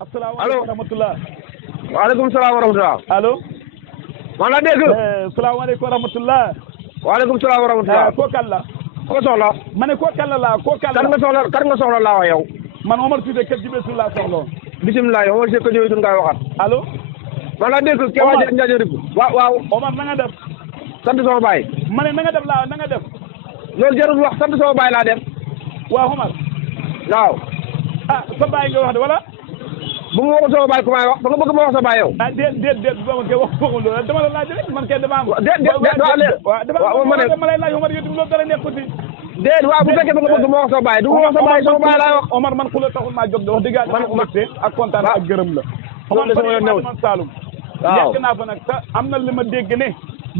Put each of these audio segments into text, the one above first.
asalaamaaleykum wa rahmatulah. waaleykum salaam wa rahmatulah. allo. maa la dégg. salaamaaleykum wa rahmatulah. waaleykum salaam wa rahmatulah. koo kan la. ko soxla. ma ne koo kan la laa koo kan la. kan nga soxla laa wax yow. man Omar Cissé kër ji beesul laa soxla woon. bisimilah yow Omar Cissé kër ji beesul ngay waxaat. allo. maa la dégg. Omar Kewa Ndiaye Rip. waaw. Omar na nga def. sant sama baay. ma ne na nga def laa na nga def. loolu jarul wax sant sama baay laa def. waaw Omar. waaw. ah sa baay nga wax de wala. bu ma waxoon sama baay ku may wax ba nga bëgg ma wax sa baay yow. ah déet ba ma koy wax foofu loolu dama la laaj rek man kay dama am. ma lay laaj Omar yow loolu dara nekkul ci. déet waaw bu fekkee ba nga bëgg ma wax sa baay du ma wax sa baay sama baay laay wax. Omar man xula taxul maa jóg de wax dëgg yàlla man ak kontaan ak gërëm la. Omar sama yoon new man Saloum. waaw yegg naa fa nag te am na li ma dégg ne.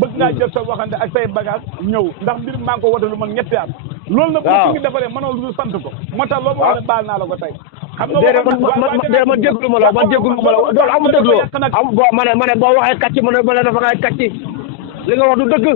bëgg ngaa jël sa waxande ak say bagage ñëw ndax mbir maa ngi ko wote lu man ñetti at. loolu nag bu ngi defaree mënoo lu sant ko. moo tax loolu wax ne baal naa la ko tey. xam nga man déglu ma la loolu amul dégloo ma ne boo waxee kàcc ma ne dafa ngay kàcc li nga wax du dëgg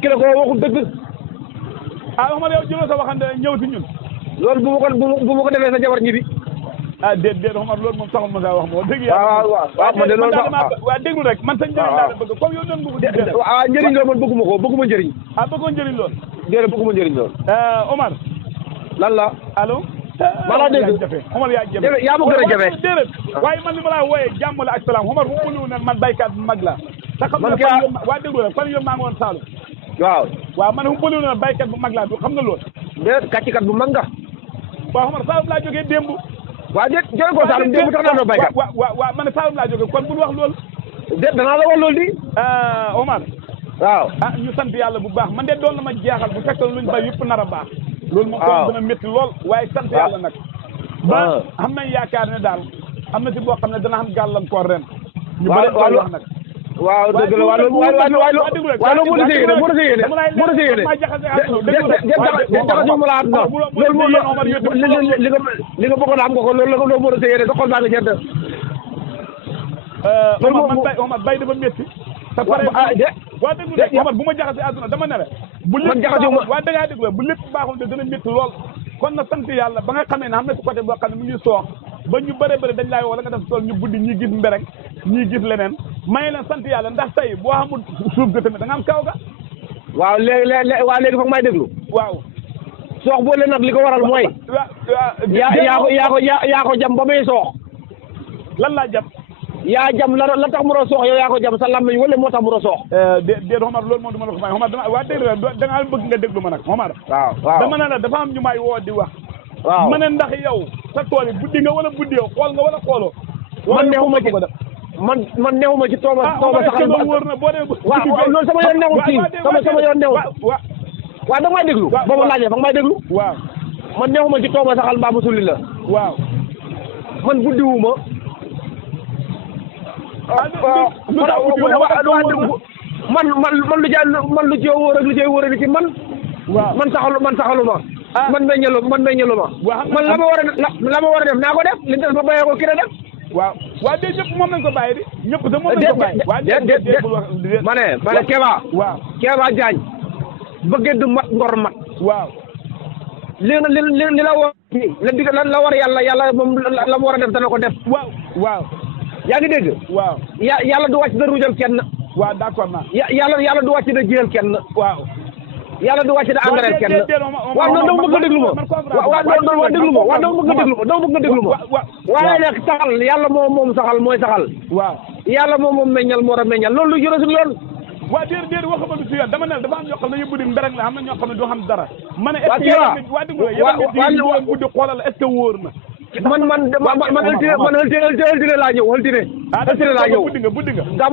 ki la ko waxul dëgg. ah Omar yow jëloo sa waxande ñëw si ñun. loolu bu ma ko defee sa jabar ñibbi. ah déet Omar loolu moom saxul ma saa wax moom dëgg yàlla. waaw man de loolu sax waaw déglu rek man sa njëriñ laa la bëgg comme yow noonu nga ko. waaw njëriñ loolu man bëgguma njëriñ. ah bëggoo njëriñ lool. déedéet bëgguma njëriñ lool. Omar. lan la. allo. maa la dégg Omar yaa jafe. yaa ma gën a jafe. déedéet waaye man li ma laa wooyee jàmm la ak salaam Omar bu mu ne man baykat bu mag la. man kay waa déglu rek fan yii maa ngi woon Saloum. waaw man bu mu ne baykat bu mag laa xam nga loolu. déet kàccikat bu mag nga. waaw Omar Saloum laa jógee démb. waaw déet jóge ko Saloum démb tax naa doon baykat. waaw man Saloum laa jógee kon bul wax loolu. déet danaa la wax loolu di. Omar. waaw ñu sant yàlla bu baax man de doon na ma jeexal bu fekkoon luñ bay yëpp nar a baax. loolu moom kon dana métti lool waaye sant yàlla nag. ba xam nañ yaakaar ne daal am na ci boo xam ne dana xam gàllankoor ren. ñu bëri wax nag. waaw dëgg la waaw loolu moo la see yéene moo la see yéene moo la see yéene jaxasoo ma la am na loolu moo li nga bëggoon am nga ko loolu moo la see yéene sa xol baa nga jënd. Omar bay dafa métti. te pare waa déglu rek Omar bu ma jaxasee àdduna dama ne la. bu lépp baaxul waa da ngaa déglu bu lépp baaxul de dana métti lool. kon na sant yàlla ba nga xamee ne xam na si côté boo xam ne mu ngi soox ba ñu bëre dañ laay woo la nga def tool ñu buddi ñii gis mberek ñii gis leneen may leen sant yàlla ndax tey boo xamul suuf ga tamit da nga am kaw ga. waaw léegi foog may déglu. waaw. soox boole nag li ko waral mooy. yaa ko jam ba muy soox. lan laa jam. yaa jam la tax mu soox yow yaa ko jam sa làmmiñ wala moo tax mu soox. déet Omar loolu moom du ma la ko may Omar waa déglu da ngaa bëgg nga déglu ma nag Omar. waaw dama ne la dafa am ñu may woo di wax. waaw ma ne ndax yow sa tool yi buddi nga wala buddi yow xool nga wala xooloo. man neexuma ci man neexuma ci tooma saxal ba wóor na boo dee. waaw loolu sama yoon newul ci sama yoon newul. waaw da nga may déglu. boo ma laajee fa nga may déglu. waaw man neexuma ci tooma saxal mbaa mu sulli la. waaw man buddiwuma. man lu ci wóor ak lu ci wóor ci man. waaw man saxaluma. man meññaluma. man la ma war a def naa ko def li des ba bayee ko kii la def. waaw de ñëpp moom lañ ko bàyyi di. ñëpp de moom lañ ko bàyyi. ma ne Keba. waaw Keba Diagne. bëggee du mat ngor mat. waaw. li la war la war yàlla moom la mu war a def dana ko def. waaw. yaa ngi dégg. waaw. yàlla du wàcc da ruujal kenn. waaw d'accord naa. yàlla du wàcc da jiyal kenn. waaw. yàlla du wàcc da engrais kenn. waaw non dama bëgg nga déglu ma. waaw déglu ma waaw dama bëgg nga déglu ma. waaye nag saxal yàlla moom saxal mooy saxal. waaw. yàlla moom meññal moo war a meññal loolu lu jërë si yoon. waaw déedéet waxuma lu si yoon dama ne dafa am ñoo xam ne yëpp di mbereng la am na ñoo xam ne du xam dara. ma ne est-ce que waa déglu yow buddi xoolal est-ce que wóor na. man altine laa ñëw altine. altine laa ñëw buddi nga. daa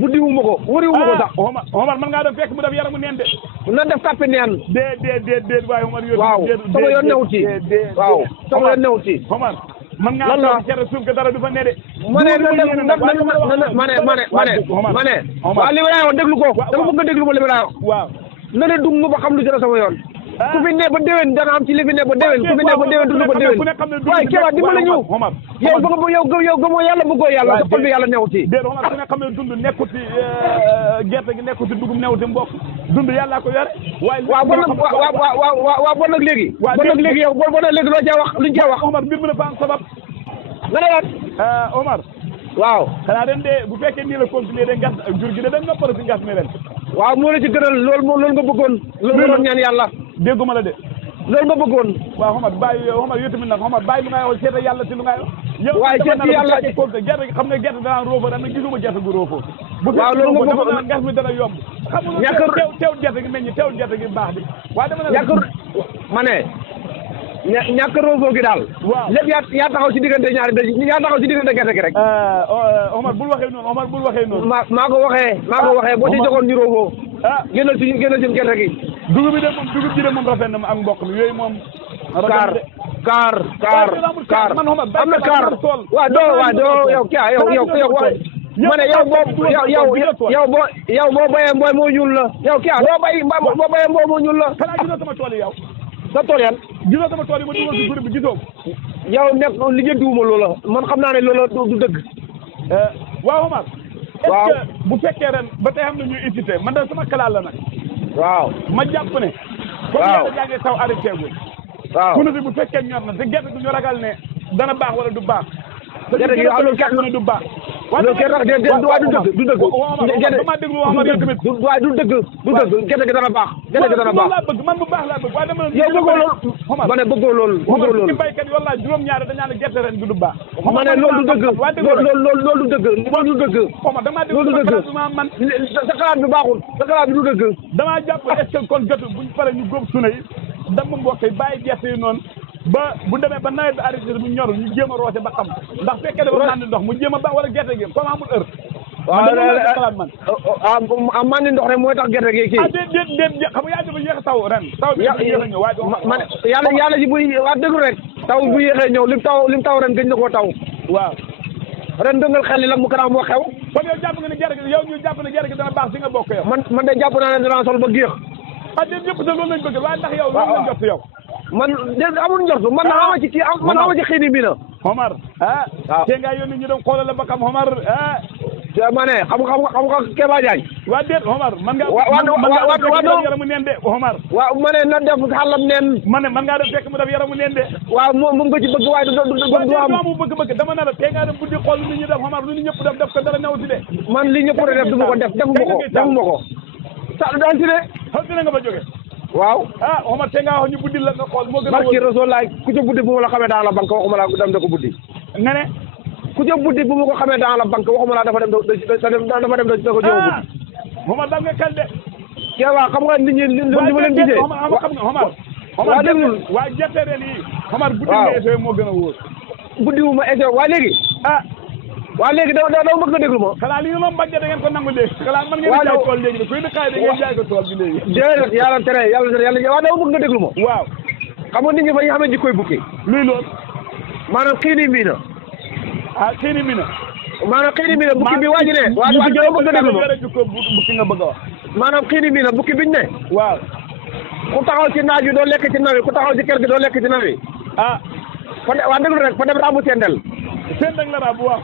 buddiwuma ko wóoriwuma ko sax. Omar man ngaa doon fekk mu def yaramu neen de. na def tàppe neen. déet waaye Omar yooyu. waaw sama yoon newut ci. waaw sama yoon newut ci. Omar man ngaa toog cere suuf que dara du fa ne de. ma ne waaw li ma lay wax déglu ko dama bëgg nga déglu ma li ma lay wax. waaw na ne dugg nga ba xam lu jëra sama yoon. ku fi ne ba déwén dana am ci li fi ne ba déwén ku fi ne ba déwén dund ba déwén waaye Keba dimbali ñu yow gëmoo yàlla bëggoo yàlla sa xol bi yàlla newu ci. déedéet Omar ku ne xam ne dund nekkut ci gerte gi nekkut ci dugub newut ci mboq dund yàllaa ko yore. waaw bon nag léegi. bon nag léegi yow bon nag léegi loo cee wax luñ cee wax. Omar mbir mi dafa am sabab. nga ne waat. Omar. waaw. xanaa ren de bu fekkee nii la continuer de ngas jur gi de da nga pare si ngas mi ren. waaw moo la ci gënal loolu nga bëggoon. loolu nga doon ñaan yàlla. dégguma la de. loolu nga bëggoon. waaw Omar bàyyi Omar yow tamit nag Omar bàyyi lu ngay wax seeta yàlla si lu ngay wax. waaye seet si yàlla gerte xam nga gerte danaan roofoo dana gisuma gerte gu roofoo. waaw loolu nga bëggoon dama ngas mi dana yomb. xam nga teewul gerte gi meññ teewul gerte gi baax bi. waaye dama ne ma ne ñàkk roofoo gi daal. waaw lépp yaa taxaw si diggante ñaari dëj yaa taxaw si diggante gerte gi rek. Omar bul waxee noonu. maa ko waxee boo ci joxoon ñu roofoo. génnal si gerte gi. dugub bi de moom rafet na ma ak mboq mi yooyu moom. kaar am na kaar waaw doo yow kii yow ma ne yow boo bayee mbooy moo ñuul la yow kii boo bayee mbooy moo ñuul la. xanaa gisoo sama tool yi yow. sa tool yan. gisoo sama tool yi ma dugal si groupe bi gisoo. yow nekk li jëndiwuma loola man xam naa ne loola du dëgg. waaw Omar. waaw est-ce que bu fekkee ren ba tey xam na ñuy incité man de sama kalaal la nag. waaw ma jàpp ne. comme yàlla jaa ngi taw arrêté gu. waaw ku ne si bu fekkee ñor na te gerte du ñu ragal ne dana baax wala du baax. gerte gi waaw loolu kenn du baax. loolu kenn rax du dëgg du dëgg. dama déglu Omar yow tamit. waaye du dëgg gerte gi dana baax. gerte gi dana baax laa bëgg man bu baax laa bëgg waaye dama yow bëggoo loolu. ma ne bëggoo loolu. ci baykat yi wallaahi juróom-ñaari dañaa ne gerte ren du baax. ma ne loolu du dëgg loolu du dëgg loolu du dëgg. Omar damaa déglu loolu du dëgg man sa xalaat bi baaxul sa xalaat bi du dëgg. damaa jàpp est-ce que kon jotul buñ paree ñu góob suna yi damm mbokk yi bàyyi gerte yi noonu ba bu demee ba nawet bi arrêté bu ñorul ñu jéem a roose ba xam ndax fekkee dafa naan ndox mu jéem a baax wala gerte gi comme amul heure. waaw man ni ndox rek mooy tax gerte gi kii. déet xam nga yaa ngi yéex a taw ren. taw bi yéex a ñëw waaye man yàlla ji buy waa déglu rek. taw bu yéexee ñëw lim taw ren gëj na koo taw. waaw. ren dëngal xel li la mu kanam moo xew. kon yow jàpp nga ne gerte gi yow ñu jàpp ne gerte gi dana baax si nga bokk yow. man de jàpp naa ne dana sol ba géex. déet ñëpp de loolu lañ bëgg waaye ndax yow loolu lañ jot yow. man de amul njort man xama ci kii man xama ci xëy bi na. Omar waaw te nga yónni ñu dem xoolal la ba xam Omar ma ne xam nga Kéba Diagne. waa déet Omar man nga yaramu neen de Omar. waaw ma ne na def xalam neen. man ngaa def fekk mu def yaramu neen de. waaw moom nga ci bëgg waaye du am. mu bëgg dama ne la te nga dem buddi xool lu ñu def Omar lu ñu ñëpp def ko dara ñëw si de. man li ñëpp def du ma ko def defuma ko. sa daan si de. xam si ne nga ba jóge. waaw Omar te nga wax ñu buddi la nga xool moo gën a. barki Rasul laay ku ca buddi bu ma la xamee dans la banque waxuma laa dem da ko buddi. nga ne. ku ca buddi bu ma ko xamee dans la banque waxuma laa dafa dem da ko jéem a buddi. Omar da nga kal de. waaw xam nga nit ñi li ma leen gisee. Omar déglul waaye gerte ren yi. Omar buddi nga essayé moo gën a wóor. buddi wu ma essayé waaye léegi. waaw léegi dama bëgg nga déglu ma. xanaa li nga ma mbàjj da ngeen ko nangu léegi. xanaa man ngeen jaay tool léegi kuy dëkkaay da ngeen jaay ko tool bi léegi. déedéet yàlla tere waaw dama bëgg nga déglu ma. waaw. xam nga nit ñi fa ñu xamee jikkoy bukki. luy loolu. maanaam xiini mbii na. xiini mbii na. maanaam xiini mbii na bukki bi waa ji ne. waaw dama bëgg nga déglu ma. bukki nga bëgg a wax. maanaam xiini mbii na bukki biñ ne. waaw. ku taxaw ci naaj wi doo lekk ci nawi ku taxaw ci kër gi doo lekk ci nawi. waa déglu rek fa dem raamu sendel. sendel la bu wax.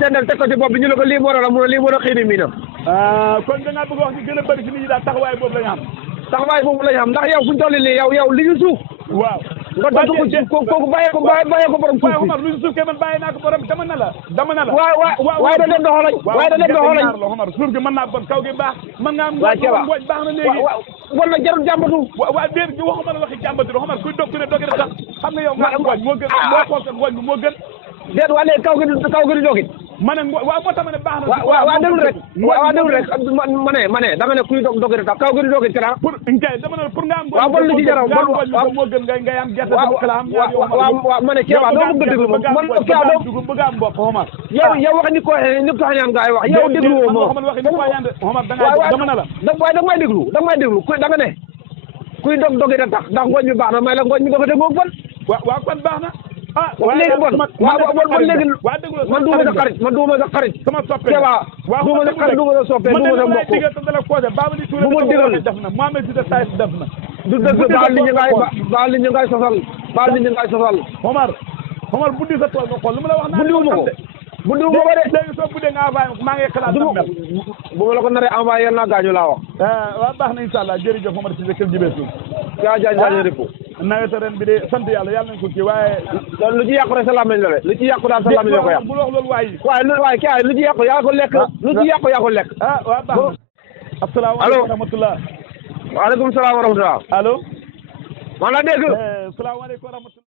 sendel teg ko ci bopp bi ñu ne ko lii moo doon lii moo doon xiini mbii na. kon da ngaa bëgg a wax ci gën a bëri ci nit ñi daal taxawaay boobu la ñu am. taxawaay boobu la ñu am ndax yow fu ñu toll nii yow li ñu suuf. waaw. nga dagg ko ci kooku bàyyee ko borom suuf waaw Omar lu ñu suuf kay man bàyyee naa ko borom dama na la. waaye da leen doxal lañ. waaye da leen doxal lañ. Omar suuf gi mën naa bon kaw gi baax. mën nga am ngooñ baax na léegi. wala jarul jàmbatu. waaw déedéet waxuma la waxi jàmbatu Omar kuy dog ku ne dogi rek sax xam nga yow nga ngooñ moo gën moo xool sa ngooñ bi moo gën. déet waa léegi kaw gi di dogit. ma ne waaw moo tax ma ne baax na. waaw déglu rek ma ne dama ne kuy dog rek kaw gi di dogit kana. pour dama ne pour nga am. waaw bon lu ci jaraw bon moo gën ngay am gerte waaw ma ne Kéba doo bëgg a déglu man Kéba doo bëgg am bopp Omar. yow wax ni ko ñëpp tax ñaan gaay wax yow déglu woo ma. Omar dama ne la. waaye da nga may déglu da nga ne kuy dogit a tax ndax ngooñ mi baax na may la ngooñ mi nga fa def moo bon. waaw kon baax na. léegi bon bon léegi man duuma sa xarit sama soppe Kéba duuma sa xarit duuma sa soppe duuma sa mbokk bu ma digal def na Mohamed Cissé Taïf def na du dëgg baal nit ñi ngay sosal Omar buddi sa tool nga xool lu ma la wax naa buddiwuma ko de léegi soo buddee nga envoyé maa ngi xalaat bu ma la ko naree envoyé yal naa gaañu laa wax waaw baax na incha allah jërëjëf Omar Cissé kër jibee suuf jaajëf nawet ren bi de sant yàlla nañ ko kii waaye. loolu lu ci yàqu rek sa làmmiñ la de lu ci yàqu daal sa làmmiñ la ko yàq. bu wax loolu waaye. waaye kii lu ci yàqu yaa ko lekk. lu ci yàqu yaa ko lekk. waaw baax na. asalaamaaleykum wa rahmatulah. waaleykum salaam wa rahmatulah. allo. maa la dégg. salaamaaleykum wa rahmatulah.